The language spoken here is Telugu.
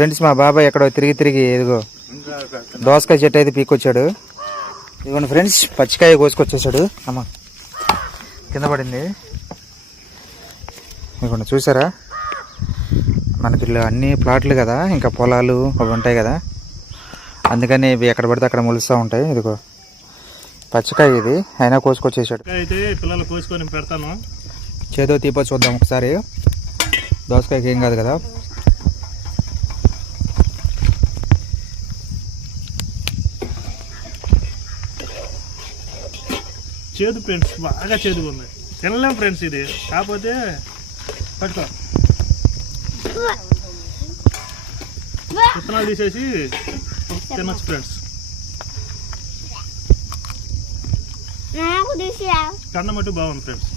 ఫ్రెండ్స్ మా బాబాయ్ ఎక్కడో తిరిగి ఇదిగో దోసకాయ చెట్టు అయితే పీకొచ్చాడు. ఇదిగోండి ఫ్రెండ్స్ పచ్చికాయ కోసుకొచ్చేసాడు. అమ్మ కింద పడింది. ఇదిగోండి చూసారా, మనకి అన్ని ప్లాట్లు కదా, ఇంకా పొలాలు అవి ఉంటాయి కదా, అందుకని ఇవి ఎక్కడ పడితే అక్కడ మొలుస్తూ ఉంటాయి. ఇదిగో పచ్చికాయ ఇది, అయినా కోసుకొచ్చేసాడు. అయితే పిల్లలు కోసుకొని పెడతాను. చేదో తీపో చూద్దాం ఒకసారి. దోసకాయకి ఏం కాదు కదా. చేదు ఫ్రెండ్స్, బాగా చేదుగా ఉంది. తినలేం ఫ్రెండ్స్ ఇది, కాకపోతే పట్టుకో విత్తనాలు తీసేసి తినొచ్చు ఫ్రెండ్స్. కన్న మట్టు బాగుంది ఫ్రెండ్స్.